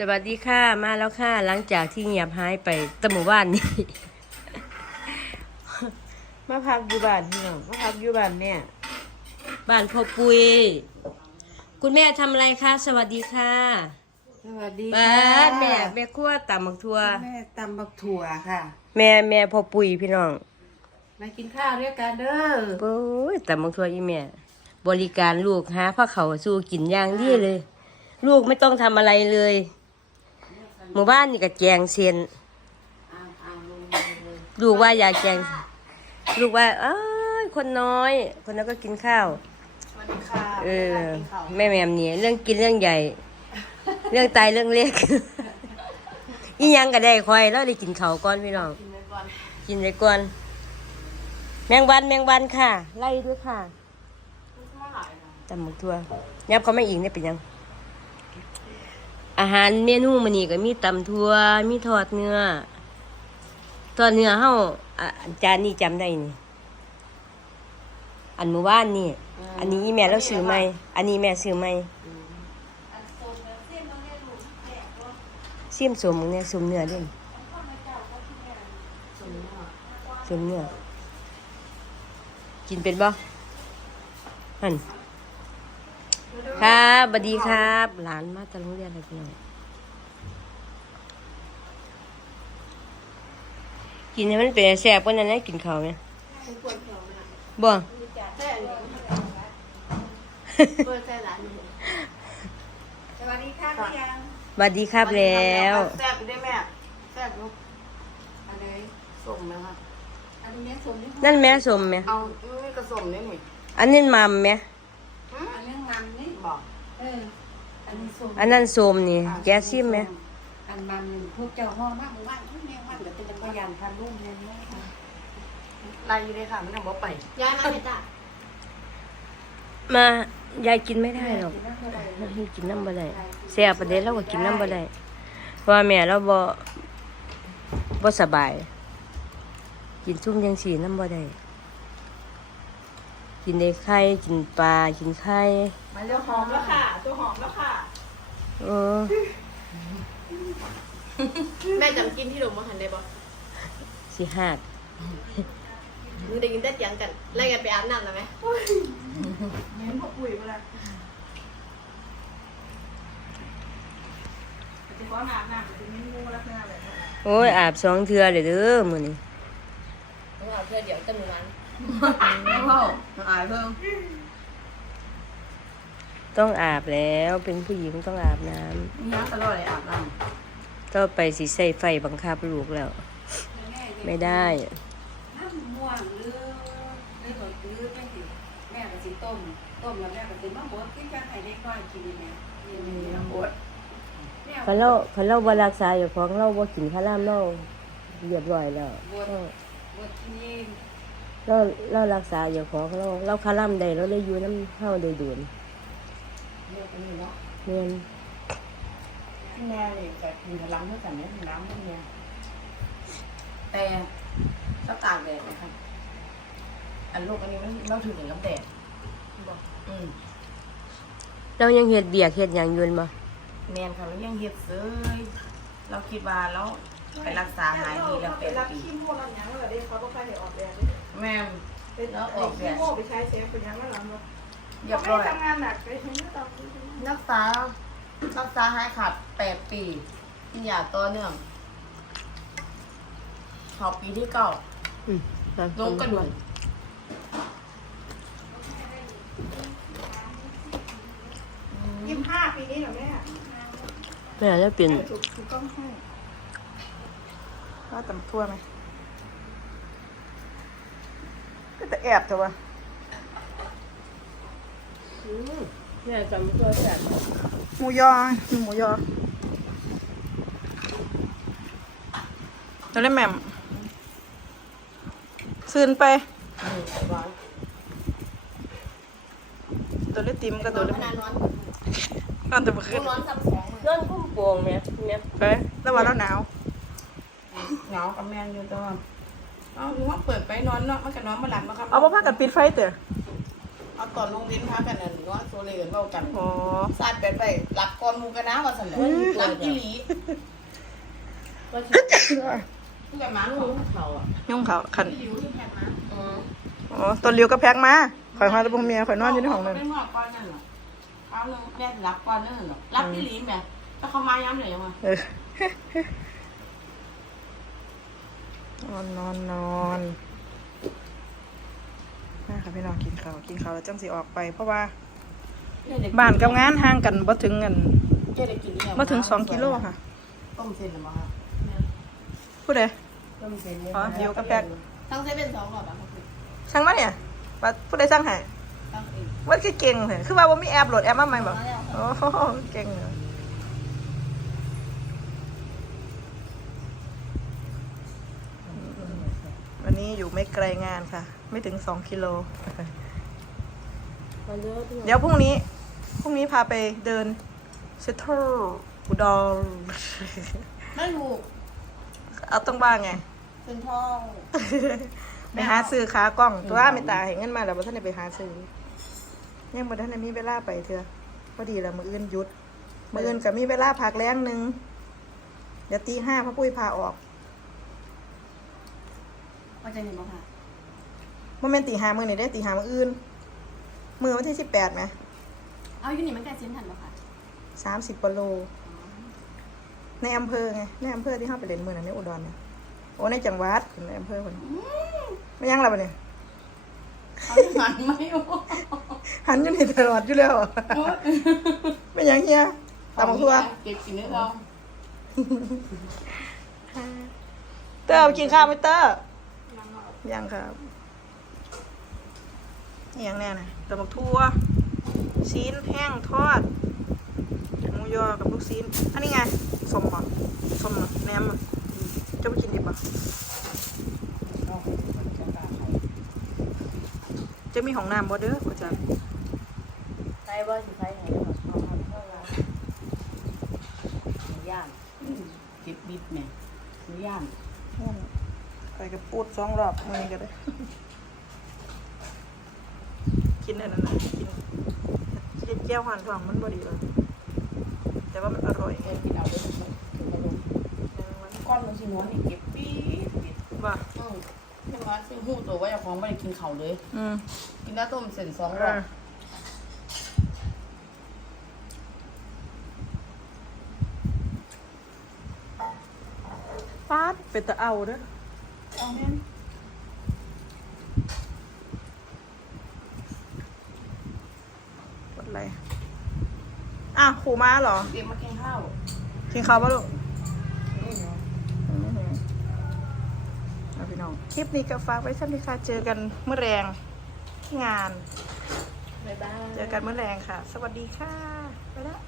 สวัสดีค่ะมาแล้วค่ะ หลังจากที่เงียบหายไปแตะหมู่บ้านนี้มาพักอยู่บ้านพี่น้องมาพักอยู่บ้านแม่บ้านพ่อปุย คุณแม่ทำอะไรคะสวัสดีค่ะสวัสดีบ้าค่ะนแม่แม่ครัวตำบักทัว แม่ตำบักถั่วค่ะ แม่แม่พ่อปุยพี่น้องมากินข้าวด้วยกันเด้อโอ้ยตำบักทัวอีแม่ บริการลูกหาผ้าเขาวสู้กินอย่างดีเลย ลูกไม่ต้องทำอะไรเลย หมู่บ้านนี่ก็แจงเซียนเอาเอาลงเลยลูกว่าอยากแจงลูกว่าเอ้ยคนน้อย คนนั้นก็กินข้าวสวัสดีค่ะเออกินข้าวแม่แหม่มเนี่ยเรื่องกินเรื่องใหญ่ เรื่องตายเรื่องเล็กอีหยังก็ได้คอยแล้วได้กินเขาวก่อนพี่น้องกินไปก่อนกินไปก่อนแมงวันแมงวันค่ะ ไล่ด้วยค่ะมาหลายนะตำหมกทั่วยับเขาไม่อีกเนี่ยเป็นหยัง อาหารเมนูมันนี่ก็มีตำทั่วมีทอดเนื้อทอดเนื้อเฮาอะอันจานนี้จำได้นี่อันเมื่อวานนี่ อันนี้อีแม่เราซื้อไหมอันนี้แม่ซื้อไหมเสียมสมเนี่ยสมเนื้อเด่นสมเนื้อกินเป็นบ่หัน ครับสวัสดีครับ หลานมาจากโรงเรียนอะไรพี่น้องกินให้มันเป็นแซ่บกว่านั้นนะกินข้าวไหมบ่เปิดใจหลานอยู่สวัสดีค่ะพี่ยังสวัสดีครับแล้วแซ่บได้แม่แซ่บลูกอะไรส่งนะคะอันนี้สมนี่นั่นแม่สมไหมเอานี่กระสมนี่หนิอันนี้มัมไหมอันนี้มันนี่ บอกเออ อันนี้สมอันนั้นสมนี่แกซิมไหมอันมันพวกเจ้าห้องมากว่างแม่ว่างเดี๋ยวเป็นพยานพันรุ่มเนี่ยนะไล่เลยค่ะไม่ต้องบอกไปย้ายมาเลยจ้ะมายายกินไม่ได้หรอกให้กินน้ำบ่ได้เสียประเด็นเราก็กินน้ำบ่ได้เพราะว่าแม่เราบ่บ่สบาย กินชุ่มยังสีน้ำบ่ได้ กินได้ไข่กินปลากินไข่มาเร็วหอมแล้วค่ะ ตัวหอมแล้วค่ะ เออแม่จำกินที่หลงมาหันได้ปะสิหักมึงได้ยินแต่เสียงกันไล่กันไปอาบน้ำแล้วไหมเน้นพ่อปุ๋ยมาแล้วจะขอหนาหนาจะไม่งูลักษณะเลยโอ้ยอาบสองเทื่อเลยเด้อมื้อนี้มึงเอาเพื่อเดี๋ยวจะมึงมัน พ่ออายเพิ่มต้องอาบแล้วเป็นผู้หญิงต้องอาบน้ำมีน้ำตลอดเลยอาบน้ต่อไปสิใส่ไฟบังคับลูกแล้ว ไม่ได้น้ำม่วงหรือหรือหรือหรือแม่สิแม่ก็สิต้ม ต้มแล้วแม่ก็สิมาบดที่จะให้เด็กน้อยกินเนี่ยำมีน้ำบดคันเราคันเราบ่รักษาอยู่ของเราบ่กินข้าวรามเราเรียบร้อยแล้ว บดบดที่นี่เราเรารักษาอยู่ของเราเราข้าวรามได้เราเลยอยู่น้ำเฮาได้โดนเลือกอันนี้เนาะเงินที่แม่เนี่ยจะกินพลังเมื่อกันเนี่ยน้ำไม่เนี่ยแต่ต้องตากแดดนะครับอันลูกอันนี้มันเราถือเหมือนน้ำแดดบอกอืมเรายังเฮ็ดเบียกเฮ็ดหยังอยู่บ่แมนค่ะแล้วยังเฮ็ดเซยเราคิดว่าแล้วไปรักษาหายดีแล้วเป็นปีขี้โม่ลำยังเลยดิเขาบอกใครเห็นออกแบบแม่นเป็นแล้วออกแบขี้บโม่ไปใช้เซฟเป็นยังไงหลังเนาะเรียบเขาไม่ร้อย ทำงานหนักเลยฉันก็ต้องรักษารักษาหายขาดแปดปีกินยาต่อเนื่องขอปีที่เก้าอืมลงกระดูกยี่สิบห้าปีนี้เหรอแม่แม่แล้วเป็นถูกถูกต้องให้ว่าตำทั่วไหม ก็จะแอบเถอะวะแม่จำตัวแซ่บหมูยอหมูยอตัวเล่นแหม่มซื้นไปตัวเล่นติมกับตัวเล่นนานนอนนอนแต่เมื่อคืกูนนอนซ้ำสองมือนอนคุ้มโป่งแม่แม่ไปแล้ววันแล้วหนาวเหงากับแม่อยู่ตัว เอาหนูว่าเปิดไปนอนเนาะมันก็นอนมาหลับมาครับเอาผ้ากันปิดไฟเต๋อเอาตอนลงเว้นพากันนั่นนอนโซเลกันเว้ากันอ๋อซาดแบบไปหลับก่อนหมูกันนะว่าซั่นแหละหลับอีหลีก็สิตั้งแต่หมาของเขาอะยุ่งเขาคันที่อยู่ที่แพทย์มาอืออ๋อต้นเลียวก็แพ็กมาข่อยมาแล้วพวกเมียข่อยนอนอยู่ในห้องนั่นไม่งอกก่อนนั่นหรอเอาเลยแม่สิรับก่อนนั่นหรอรับอีหลีแม่ถ้าเขามาย้ำเลยยังไงเออ นอนนอนนอนมาค่ะพี่น้องกินข้าวกินข้าวแล้วจังสิออกไป เพราะว่าบ้านกับงานห่างกันบ่ถึงกันเจ๊ได้กินอีหยังบ่ถึงสองกิโลค่ะต้มเส้นหรือเปล่าคะผู้ใดต้มเส้นเนี่ยอ๋อเดี๋ยวก็แพ็คทั้งเซเว่นสองหลอดอะสั่งมาเนี่ยว่าผู้ใดสั่งให้ตั้งเองว่าคือเก่งเลยคือว่าบ่มีแอปโหลดแอปมาใหม่บ่โอ้โหเก่งเลย นนี้อยู่ไม่ไกลงานค่ะ ไม่ถึงสองกิโล มาเด้อพี่น้องเดี๋ยวพรุ่งนี้ พรุ่งนี้พาไปเดินเซ็นทรัลอุดรไม่ถูกเอาต้องบ้างไง เป็นท่อง ไปหาซื้อขากล้อง ตัวไม่ตาเห็นเงินมาแล้วบ่ท่านได้ไปหาซื้อยังบ่ท่านได้มีเวลาไปเถอะพอดีแล้วมื้ออื่นหยุด มื้ออื่นก็มีเวลาพักแรงหนึงเดี๋ยวตีห้าพ่อปุ้ยพาออก ว่าจะเห็นบ่ค่ะบ่แม่นตีห้ามื้อนี้ได้ตีห้ามื้ออื่น มื้อวันที่สิบแปดไหมเอาอยู่นี่มันใกล้เซ็นทันบ่ค่ะสามสิบกว่าโลในอำเภอไง ในอำเภอที่เฮาไปเล่นมื้อนั้นในอุดรเนี่ยโอ้ในจังหวัดในอำเภอพุ่นไม่ยังล่ะบัดนี้เขาหันไม่ออกหันอยู่นี่ตลอดอยู่แล้วไม่ยังเฮียตามบักทั่ว เก็บกินได้เรา เตอร์เอากินข้าวไหมเตอร์ ยังครับนี่ยังแน่นะตำบักทั่วซีนแห้งทอดหมูยอกับลูกซีนอันนี้ไงสมป่ะสมแหนมจะไปกินดิบป่ะจะมีของน้ำบ่เด้อพ่อจันใส่บ่สิใส่ไหร่ย่างเก็บบิดแม่หรือย่าง ไปกับปูดสองรอบมือก็ได้กินอันนั้นนะกินกินแก้วหันทองมันบ่ดีเลยแต่ว่ามันอร่อยเก็บกินเอาได้ทุกคนถึงกระดูกก้อนมันสิน้อยนี่เก็บปี๊ดปิดว่าอืมใช่ไหมซึ่งหูตัวว่าเจ้าของไม่ได้กินเขาวเลย อืมกินน้ำต้มเส้นสองรเออบอฟาดเป็นตะเอาเด้อเอาแม่น กดอะไรอะขู่ม้าเหรอเก็บมาแกงข้าวกินข้าวป่ะลูกนี่เนาะเอาพี่น้อง คลิปนี้ก็ฝากไว้ท่านที่ค่ะเจอกันเมื่อแรงที่งานบ๊ายบายเจอกันเมื่อแรงค่ะ สวัสดีค่ะ ไปแล้ว